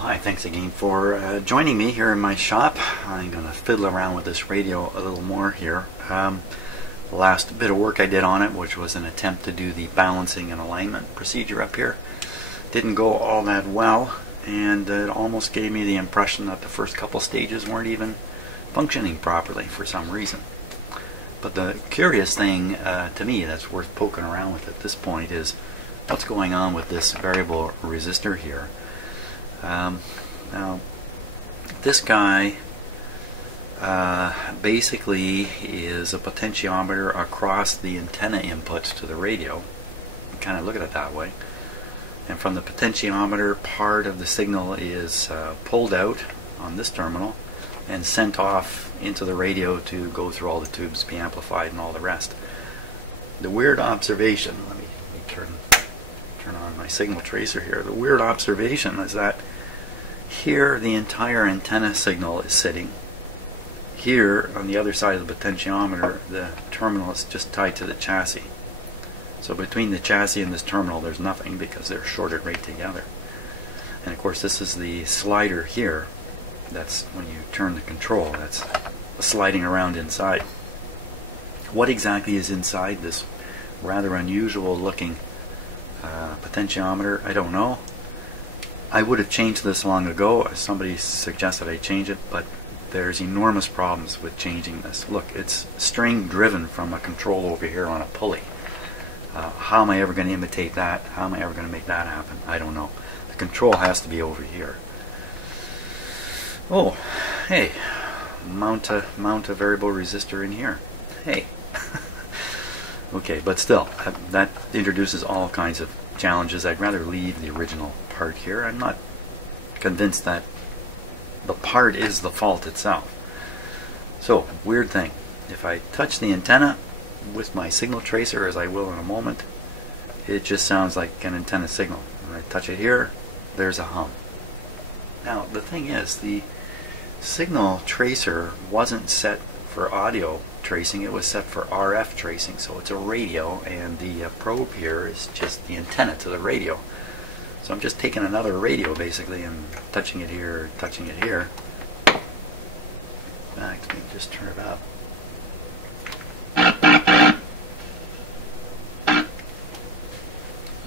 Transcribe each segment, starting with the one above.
Hi, thanks again for joining me here in my shop. I'm going to fiddle around with this radio a little more here. The last bit of work I did on it, which was an attempt to do the balancing and alignment procedure up here, didn't go all that well, and it almost gave me the impression that the first couple stages weren't even functioning properly for some reason. But the curious thing to me that's worth poking around with at this point is what's going on with this variable resistor here. Now, this guy basically is a potentiometer across the antenna inputs to the radio. You kind of look at it that way. And from the potentiometer, part of the signal is pulled out on this terminal and sent off into the radio to go through all the tubes, be amplified, and all the rest. The weird observation, let me turn on my signal tracer here. The weird observation is that here the entire antenna signal is sitting. Here on the other side of the potentiometer, the terminal is just tied to the chassis. So between the chassis and this terminal there's nothing because they're shorted right together. And of course this is the slider here. That's when you turn the control. That's sliding around inside. What exactly is inside this rather unusual looking potentiometer? I don't know. I would have changed this long ago. Somebody suggested I change it, but there's enormous problems with changing this. Look, it's string driven from a control over here on a pulley. How am I ever going to imitate that? How am I ever going to make that happen? I don't know. The control has to be over here. Oh, hey, mount a variable resistor in here. Hey. Okay, but still, that introduces all kinds of challenges. I'd rather leave the original part here. I'm not convinced that the part is the fault itself. So, weird thing. If I touch the antenna with my signal tracer, as I will in a moment, it just sounds like an antenna signal. When I touch it here, there's a hum. Now, the thing is, the signal tracer wasn't set for audio tracing, it was set for RF tracing, so it's a radio, and the probe here is just the antenna to the radio. So I'm just taking another radio basically and touching it here, touching it here. In fact, let me just turn it up.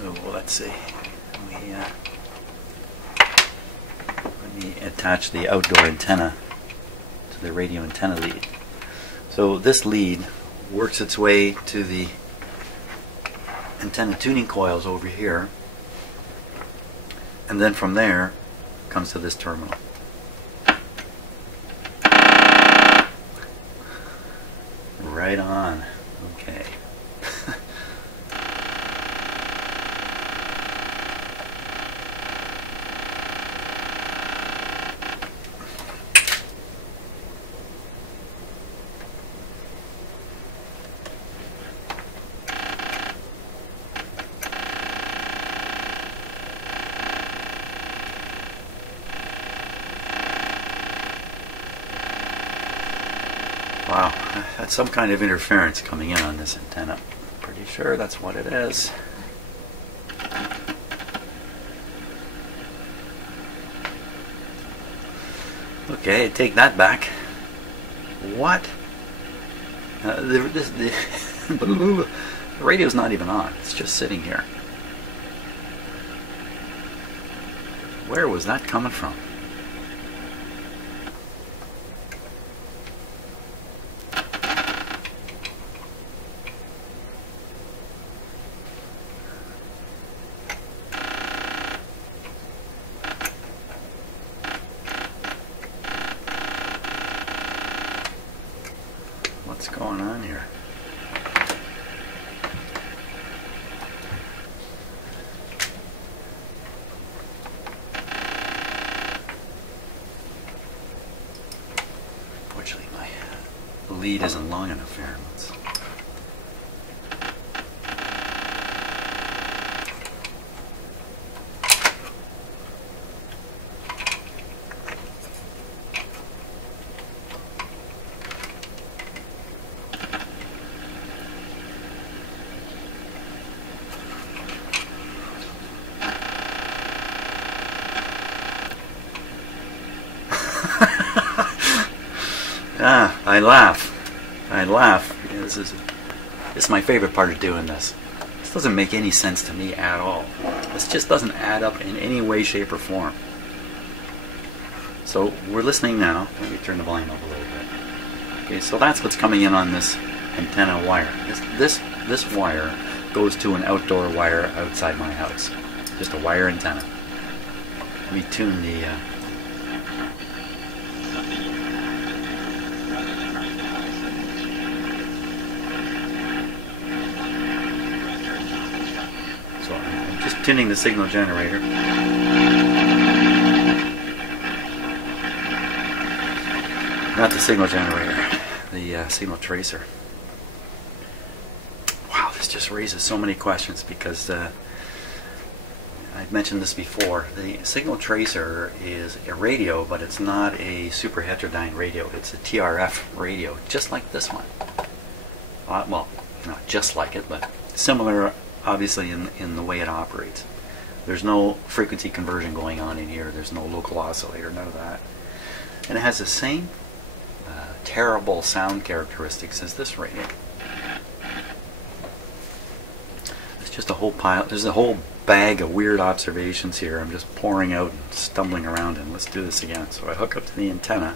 Oh, well, let's see. Let me attach the outdoor antenna to the radio antenna lead. So this lead works its way to the antenna tuning coils over here, and then from there comes to this terminal. Right on. Okay. Wow, that's some kind of interference coming in on this antenna. Pretty sure that's what it is. Okay, take that back. What? The radio's not even on. It's just sitting here. Where was that coming from? What's going on here? Fortunately, my lead isn't long enough here. I laugh. I laugh. This is my favorite part of doing this. This doesn't make any sense to me at all. This just doesn't add up in any way, shape, or form. So we're listening now. Let me turn the volume up a little bit. Okay, so that's what's coming in on this antenna wire. This wire goes to an outdoor wire outside my house. Just a wire antenna. Let me tune the... So I'm just tuning the signal generator. Not the signal generator, the signal tracer. Wow, this just raises so many questions because I've mentioned this before. The signal tracer is a radio, but it's not a super heterodyne radio. It's a TRF radio, just like this one. Well, not just like it, but similar, obviously, in the way it operates. There's no frequency conversion going on in here. There's no local oscillator, none of that. And it has the same terrible sound characteristics as this radio. It's just a whole pile. There's a whole bag of weird observations here. I'm just pouring out and stumbling around in. Let's do this again. So I hook up to the antenna.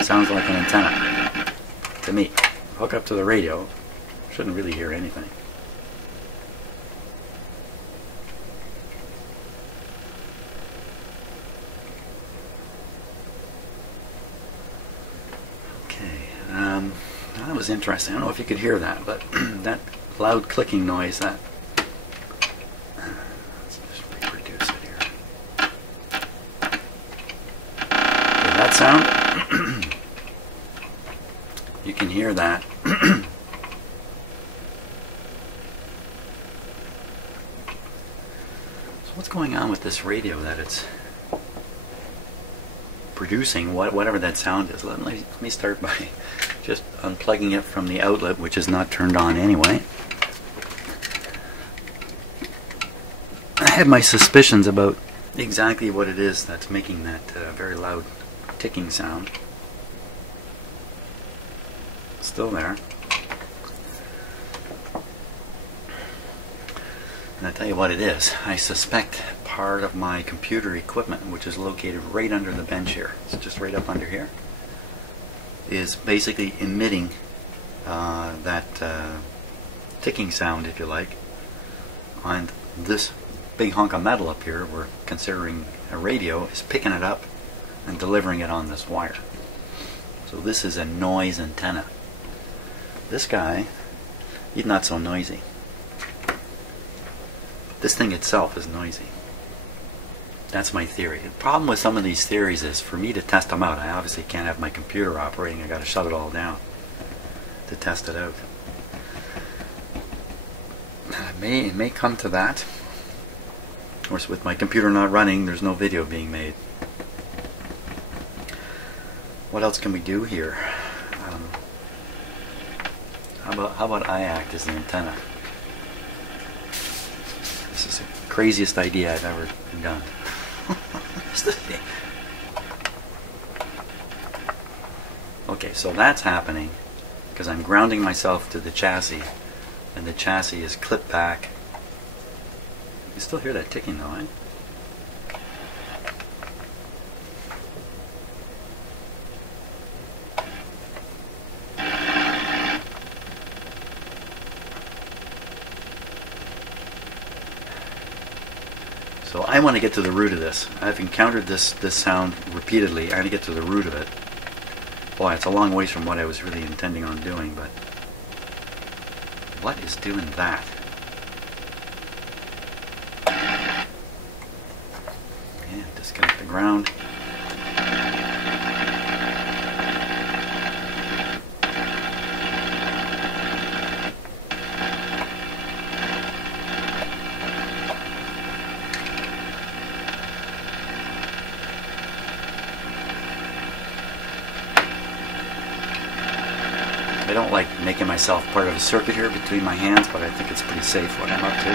Sounds like an antenna to me. Hook up to the radio. Shouldn't really hear anything. That was interesting. I don't know if you could hear that, but that loud clicking noise, that... Let's just reproduce it here. Hear that sound? You can hear that. So what's going on with this radio that it's producing, whatever that sound is? Let me start by just unplugging it from the outlet, which is not turned on anyway. I had my suspicions about exactly what it is that's making that very loud ticking sound. Still there. And I'll tell you what it is. I suspect part of my computer equipment, which is located right under the bench here, it's just right up under here, is basically emitting that ticking sound, if you like, and this big hunk of metal up here, we're considering a radio, is picking it up and delivering it on this wire. So this is a noise antenna. This guy, he's not so noisy. This thing itself is noisy. That's my theory. The problem with some of these theories is, for me to test them out, I obviously can't have my computer operating. I got to shut it all down to test it out. It may come to that. Of course, with my computer not running, there's no video being made. What else can we do here? How about I act as the antenna? This is the craziest idea I've ever done. Okay, so that's happening because I'm grounding myself to the chassis, and the chassis is clipped back. You still hear that ticking though, eh? So I want to get to the root of this. I've encountered this sound repeatedly. I want to get to the root of it. Boy, it's a long ways from what I was really intending on doing, but what is doing that? Yeah, disconnect the ground. I don't like making myself part of a circuit here between my hands, but I think it's pretty safe what I'm up to.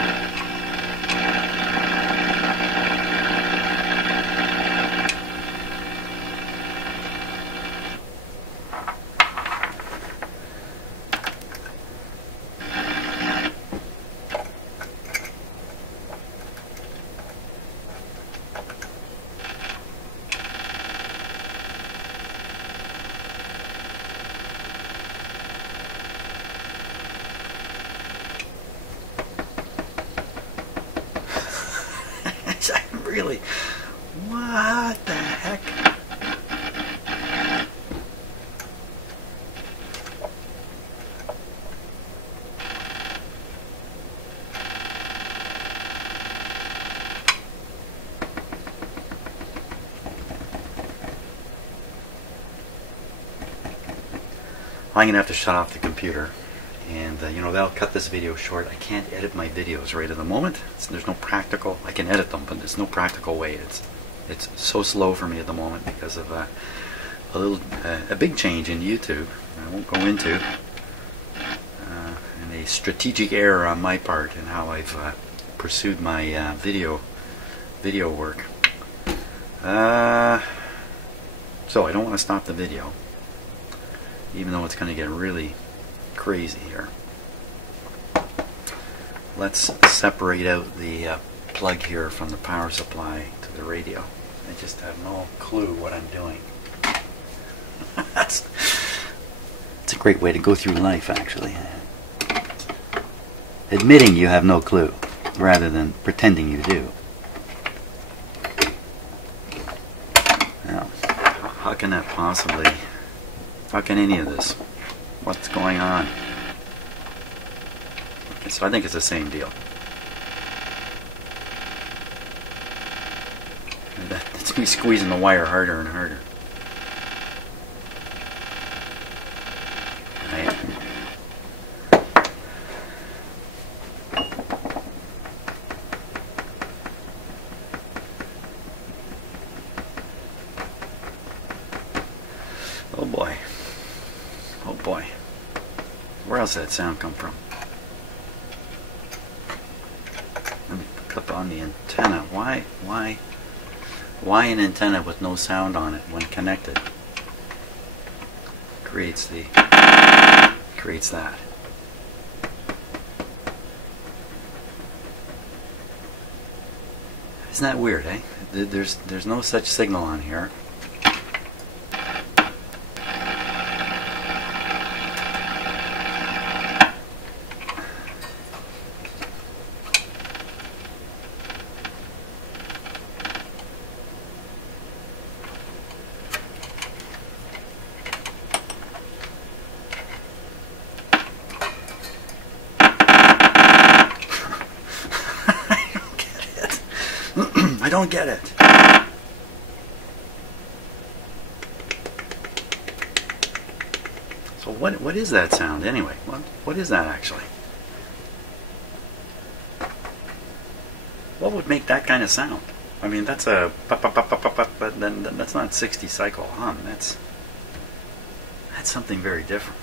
Really? What the heck? I'm gonna have to shut off the computer, and you know, that'll cut this video short. I can't edit my videos right at the moment. There's no practical. I can edit them, but there's no practical way. It's so slow for me at the moment because of a big change in YouTube. I won't go into, and a strategic error on my part in how I've pursued my video work. So I don't want to stop the video, even though it's going to get really crazy here. Let's separate out the plug here from the power supply to the radio. I just have no clue what I'm doing. It's a great way to go through life, actually. Admitting you have no clue, rather than pretending you do. Now, how can that possibly... How can any of this? What's going on? Okay, so I think it's the same deal. It's me squeezing the wire harder and harder. Right. Oh boy. Oh boy. Where else did that sound come from? Let me clip on the antenna. Why an antenna with no sound on it when connected creates that? Isn't that weird, eh? There's no such signal on here. I don't get it. So what is that sound anyway? What is that actually? What would make that kind of sound? I mean, that's a but then that's not 60 cycle hum. That's something very different.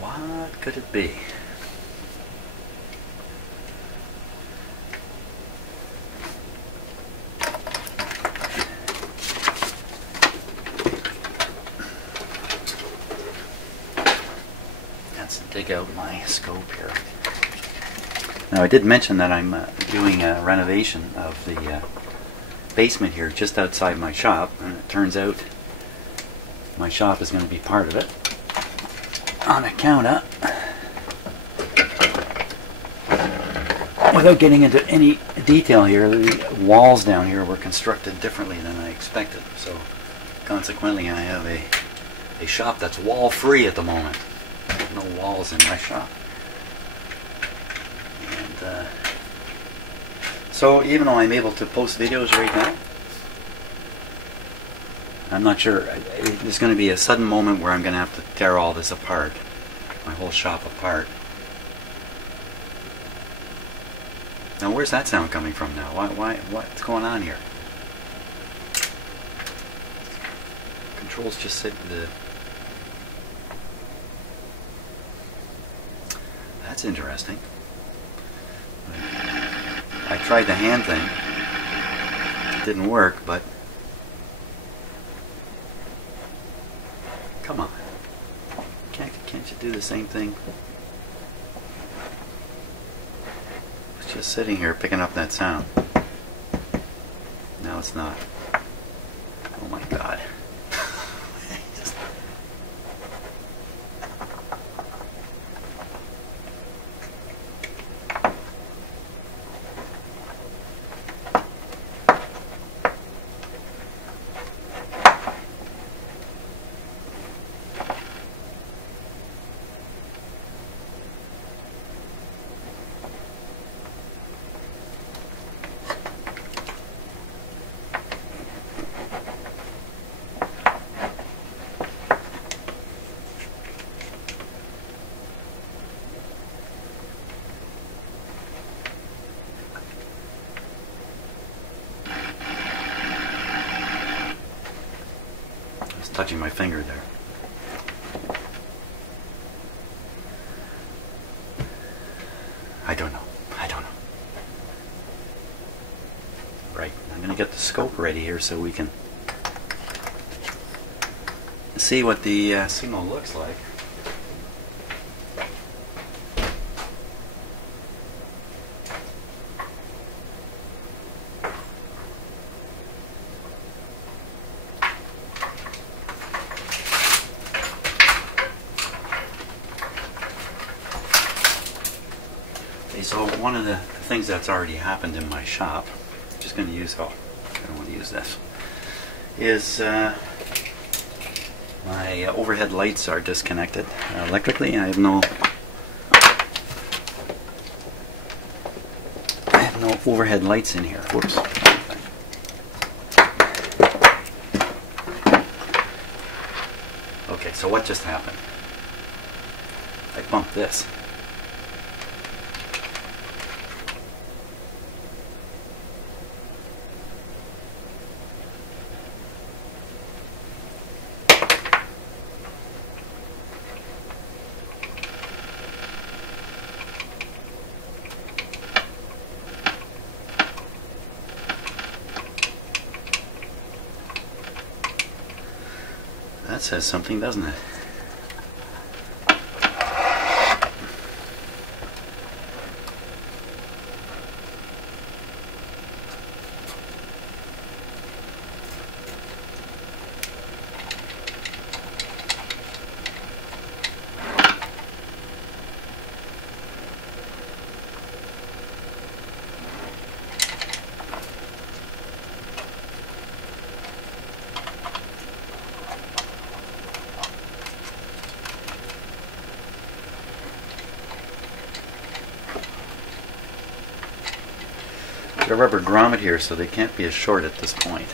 What could it be? Dig out my scope here. Now, I did mention that I'm doing a renovation of the basement here just outside my shop, and it turns out my shop is going to be part of it on account of, without getting into any detail here, the walls down here were constructed differently than I expected, so consequently I have a shop that's wall free at the moment. No walls in my shop, and so even though I'm able to post videos right now, I'm not sure. There's going to be a sudden moment where I'm going to have to tear all this apart, my whole shop apart. Now, where's that sound coming from now? What's going on here? Controls just said the. That's interesting. I tried the hand thing. It didn't work, but come on. Can't you do the same thing? It's just sitting here picking up that sound. Now it's not. Oh my God. just touching my finger there. I don't know. Right, I'm going to get the scope ready here so we can see what the signal looks like. Okay, so one of the things that's already happened in my shop, I'm just going to use, I don't want to use this, is my overhead lights are disconnected electrically. I have no overhead lights in here. Whoops. Okay, so what just happened? I bumped this. That says something, doesn't it? The rubber grommet here, so they can't be as short at this point.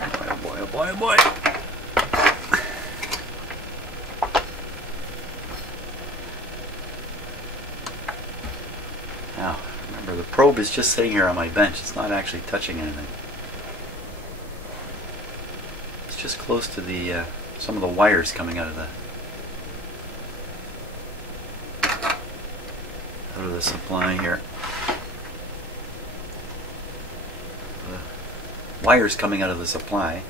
Oh boy, oh boy, oh boy. Now, remember, the probe is just sitting here on my bench. It's not actually touching anything. It's just close to the some of the wires coming out of the supply here. The wires coming out of the supply.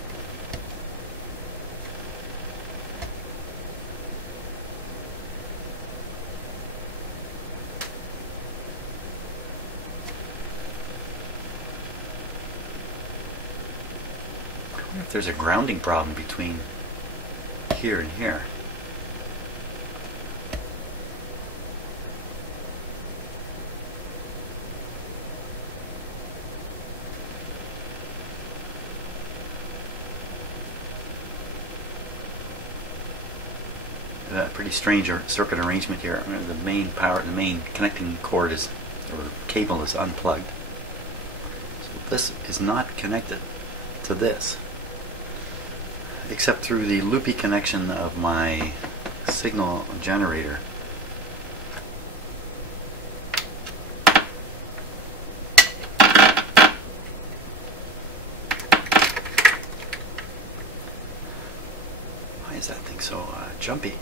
I wonder if there's a grounding problem between here and here. Pretty strange circuit arrangement here. The main connecting cord is, or cable is unplugged. So this is not connected to this, except through the loopy connection of my signal generator. Why is that thing so jumpy?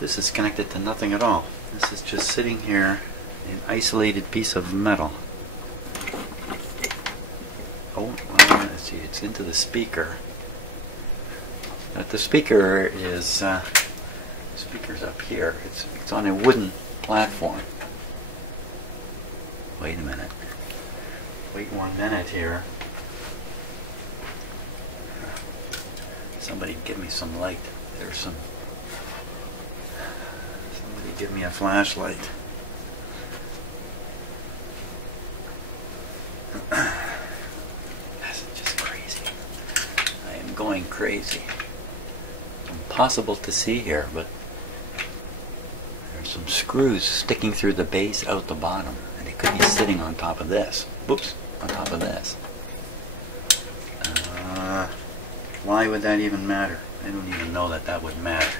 This is connected to nothing at all. This is just sitting here, an isolated piece of metal. Oh, well, let's see, it's into the speaker. But the speaker is, speaker's up here. It's on a wooden platform. Wait a minute. Wait 1 minute here. Somebody give me some light. There's some. Somebody give me a flashlight. That's just crazy. I am going crazy. Impossible to see here, but there's some screws sticking through the base out the bottom, and it could be sitting on top of this. Whoops, on top of this. Why would that even matter? I don't even know that that would matter.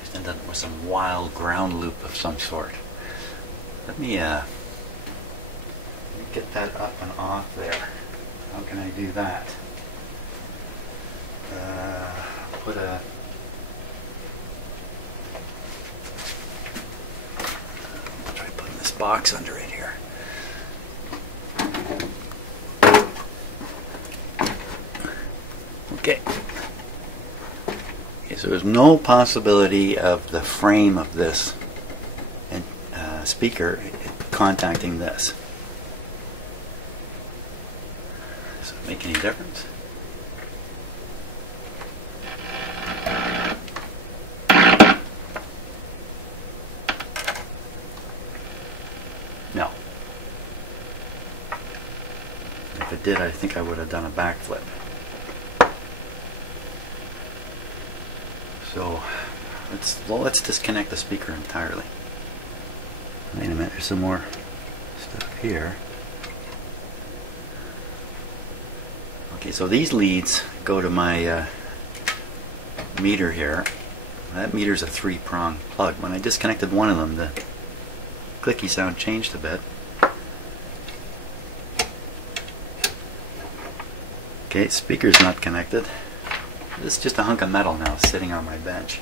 Just ended up with some wild ground loop of some sort. Let me get that up and off there. How can I do that? Put a try putting this box under it here. Okay. Okay, so there's no possibility of the frame of this speaker contacting this. Does it make any difference? No. If it did, I think I would have done a backflip. So let's disconnect the speaker entirely. Wait a minute, there's some more stuff here. Okay, so these leads go to my meter here. That meter's a 3-prong plug. When I disconnected one of them, the clicky sound changed a bit. Okay, speaker's not connected. This is just a hunk of metal now sitting on my bench.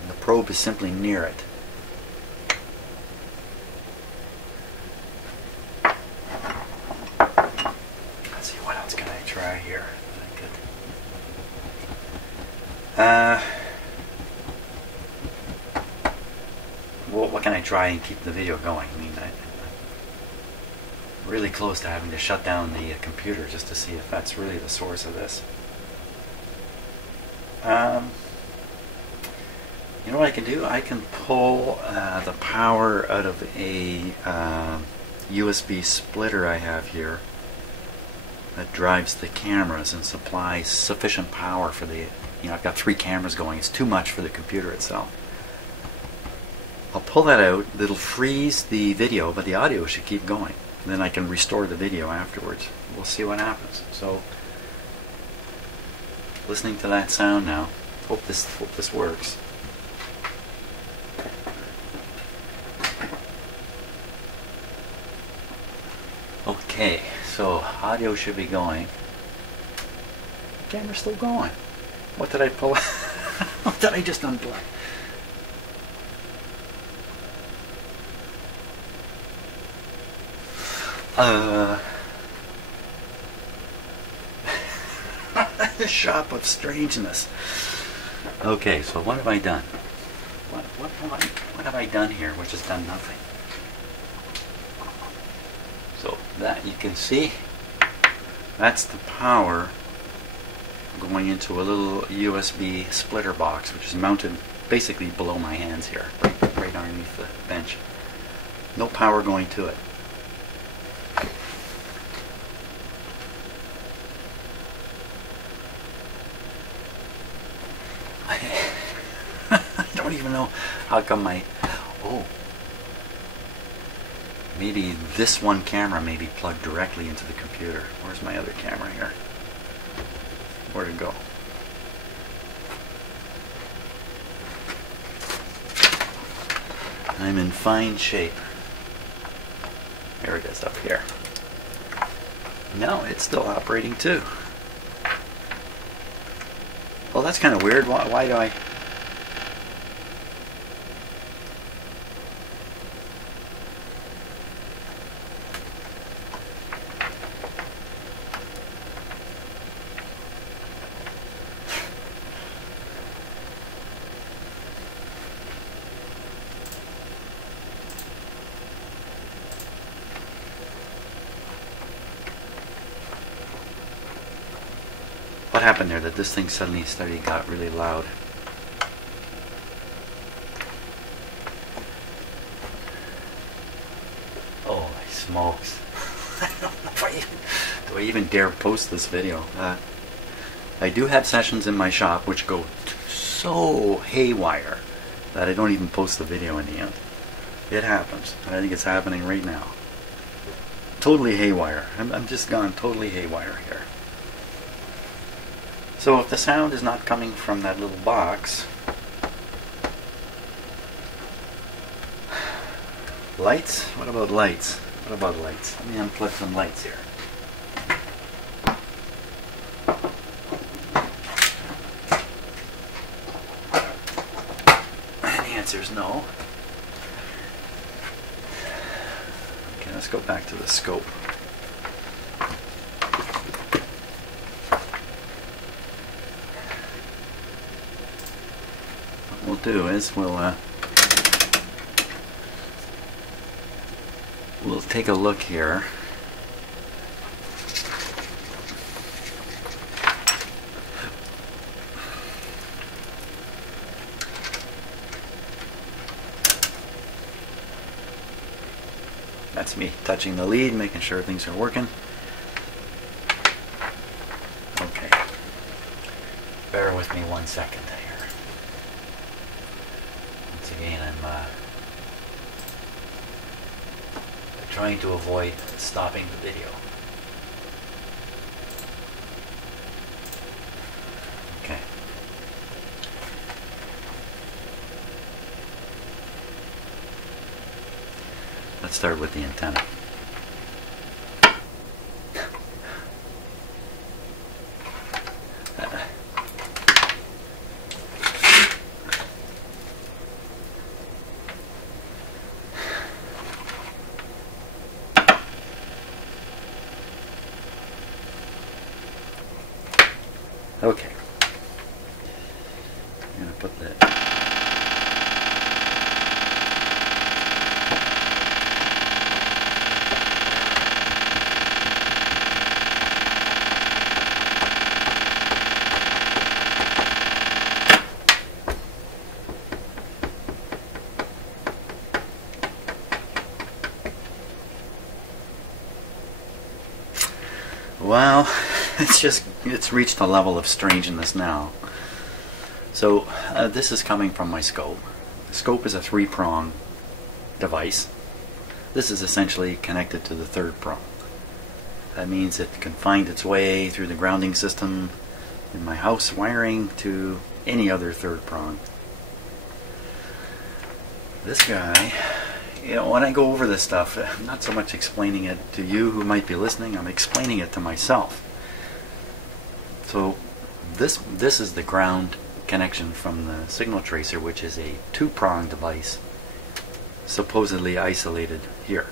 And the probe is simply near it. Let's see, what else can I try here? Well, what can I try and keep the video going? I mean, I'm really close to having to shut down the computer just to see if that's really the source of this. You know what I can do? I can pull the power out of a USB splitter I have here that drives the cameras and supplies sufficient power for the, I've got 3 cameras going. It's too much for the computer itself. I'll pull that out. It'll freeze the video, but the audio should keep going. And then I can restore the video afterwards. We'll see what happens. So, listening to that sound now. Hope this works. Okay, so audio should be going. The camera's still going. What did I pull? What did I just unplug? The shop of strangeness. Okay, so what have I done? What have I done here which has done nothing? So that you can see, that's the power going into a little USB splitter box, which is mounted basically below my hands here, right underneath the bench. No power going to it. I don't even know how come maybe this one camera may be plugged directly into the computer. Where's my other camera here? Where'd it go? I'm in fine shape. There it is up here. No, it's still operating too. Well, that's kind of weird. Why do I... What happened there that this thing suddenly got really loud? Holy smokes. I don't know if do I even dare post this video. I do have sessions in my shop which go so haywire that I don't even post the video in the end. It happens, and I think it's happening right now. totally haywire. I'm just gone totally haywire here. So if the sound is not coming from that little box, lights? What about lights? What about lights? Let me unplug some lights here. And the answer is no. Okay, let's go back to the scope. What we'll do is we'll take a look here. That's me touching the lead, making sure things are working. Okay. Bear with me 1 second here. Once again, I'm trying to avoid stopping the video. Okay. Let's start with the antenna. Okay. I'm going to put that. Well, it's reached a level of strangeness now. So this is coming from my scope. The scope is a 3-prong device. This is essentially connected to the 3rd prong. That means it can find its way through the grounding system in my house wiring to any other 3rd prong. This guy, you know, when I go over this stuff, I'm not so much explaining it to you who might be listening, I'm explaining it to myself. So this is the ground connection from the signal tracer, which is a 2-prong device, supposedly isolated here.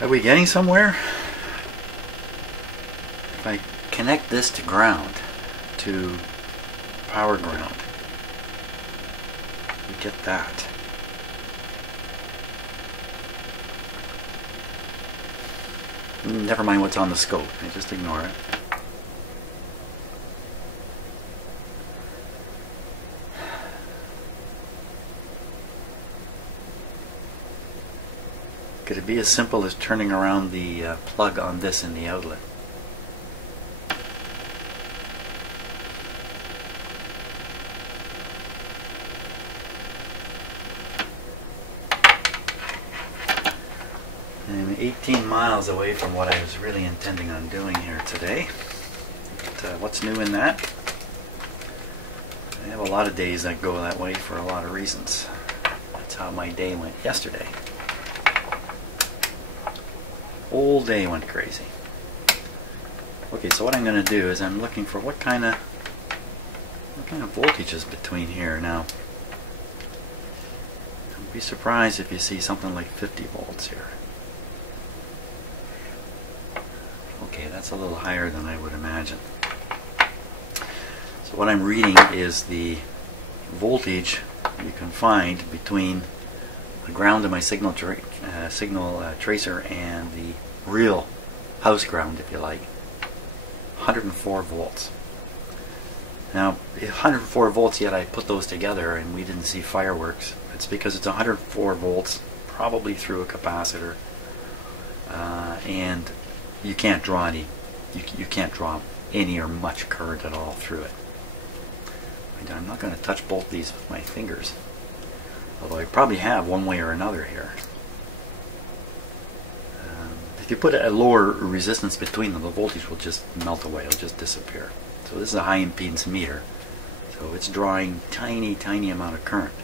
Are we getting somewhere? If I connect this to ground, to power ground, we get that. Never mind what's on the scope, I just ignore it. Could it be as simple as turning around the plug on this in the outlet? I'm 18 miles away from what I was really intending on doing here today. But, what's new in that? I have a lot of days that go that way for a lot of reasons. That's how my day went yesterday. Whole day went crazy. Okay, so what I'm going to do is I'm looking for what kind of voltage is between here now. I'd be surprised if you see something like 50 volts here. Okay, that's a little higher than I would imagine. So what I'm reading is the voltage you can find between the ground of my signal tracer and the real house ground, if you like. 104 volts. Now, if 104 volts, yet I put those together and we didn't see fireworks, it's because it's 104 volts, probably through a capacitor, and you can't draw any, you can't draw any or much current at all through it. I'm not going to touch both these with my fingers, although I probably have one way or another here. If you put a lower resistance between them, the voltage will just melt away, it'll just disappear. So this is a high impedance meter, so it's drawing tiny amount of current.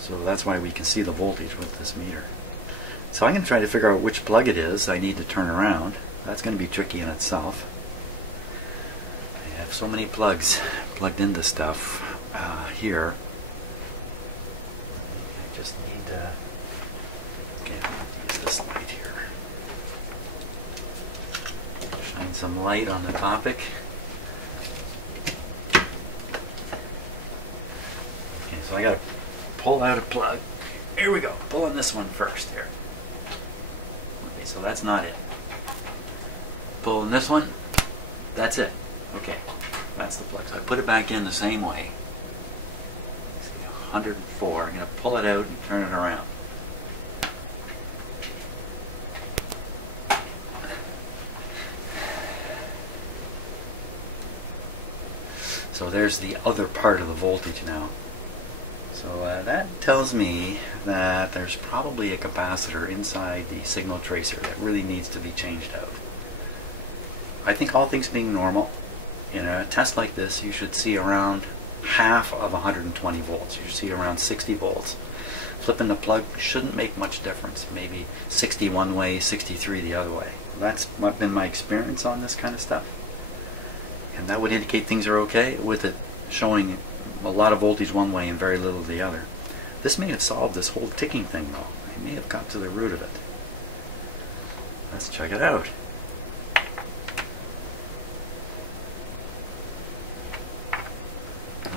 So that's why we can see the voltage with this meter. So I'm going to try to figure out which plug it is I need to turn around. That's going to be tricky in itself. I have so many plugs plugged into stuff here. I just need to use this light here. Shine some light on the topic. Okay, so I got to pull out a plug. Here we go. Pulling this one first here. Okay, so that's not it. Pulling this one. That's it. Okay, that's the plug. So I put it back in the same way. 104. I'm going to pull it out and turn it around. So there's the other part of the voltage now. So that tells me that there's probably a capacitor inside the signal tracer that really needs to be changed out. I think all things being normal, in a test like this, you should see around half of 120 volts. You should see around 60 volts. Flipping the plug shouldn't make much difference. Maybe 60 one way, 63 the other way. That's been my experience on this kind of stuff. And that would indicate things are okay, with it showing a lot of voltage one way and very little the other. This may have solved this whole ticking thing though. I may have got to the root of it. Let's check it out.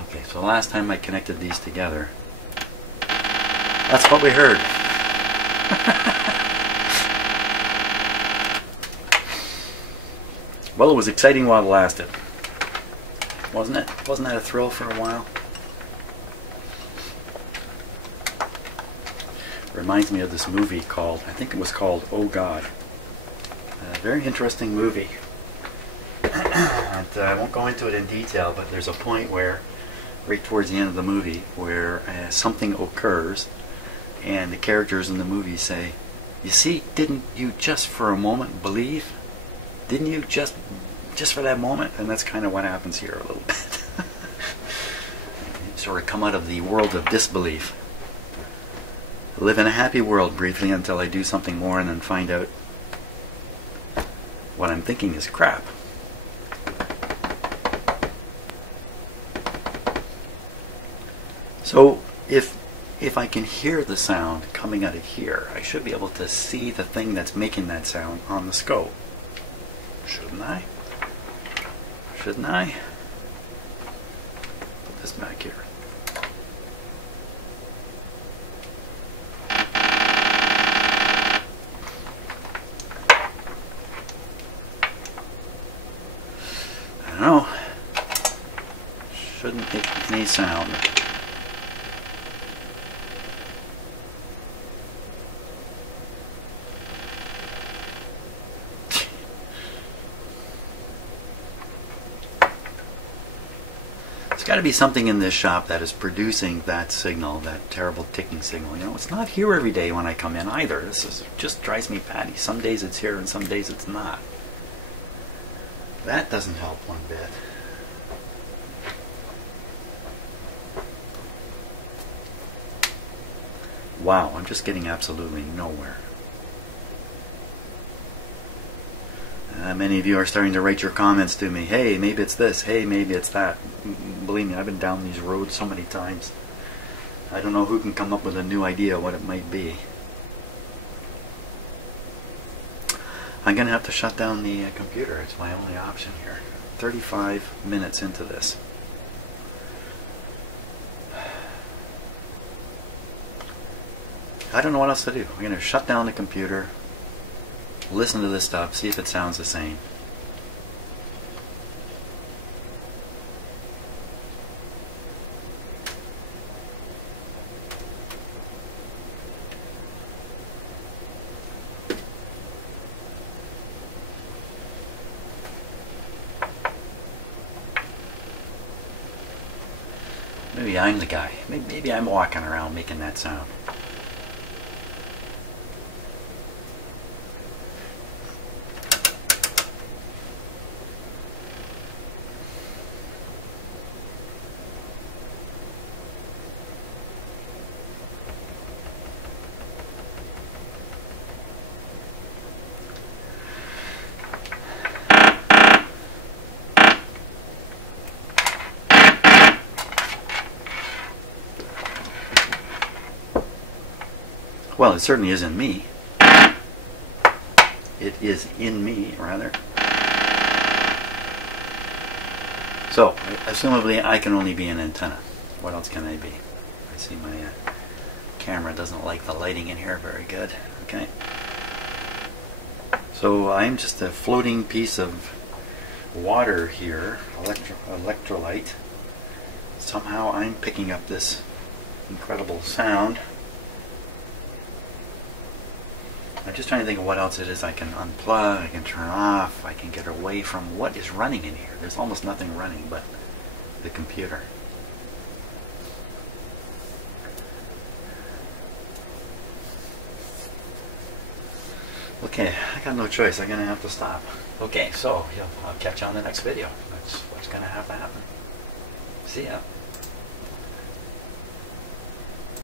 Okay, so last time I connected these together, that's what we heard. Well, it was exciting while it lasted. Wasn't it? Wasn't that a thrill for a while? Reminds me of this movie called, I think it was called Oh God. A very interesting movie. And I won't go into it in detail, but there's a point where, right towards the end of the movie, where something occurs and the characters in the movie say, "You see, didn't you just for a moment believe? Didn't you just for that moment?" And that's kind of what happens here a little bit. You sort of come out of the world of disbelief. Live in a happy world briefly until I do something more and then find out what I'm thinking is crap. So if I can hear the sound coming out of here, I should be able to see the thing that's making that sound on the scope. Shouldn't I? Shouldn't I? Put this back here. I don't know. Shouldn't make any sound. There's got to be something in this shop that is producing that signal, that terrible ticking signal. You know, it's not here every day when I come in either. This is just drives me patty. Some days it's here and some days it's not. That doesn't help one bit. Wow, I'm just getting absolutely nowhere. Many of you are starting to write your comments to me. Hey, maybe it's this. Hey, maybe it's that. Believe me, I've been down these roads so many times. I don't know who can come up with a new idea what it might be. I'm going to have to shut down the computer. It's my only option here. 35 minutes into this. I don't know what else to do. I'm going to shut down the computer, listen to this stuff, see if it sounds the same. Maybe I'm the guy. Maybe I'm walking around making that sound. Well, it certainly isn't me. It is in me, rather. So, assumably, I can only be an antenna. What else can I be? I see my camera doesn't like the lighting in here very good. Okay. So, I'm just a floating piece of water here, electrolyte. Somehow I'm picking up this incredible sound. I'm just trying to think of what else it is I can unplug, I can turn off, I can get away from what is running in here. There's almost nothing running but the computer. Okay, I got no choice. I'm going to have to stop. Okay, so I'll catch you on the next video. That's what's going to have to happen. See ya.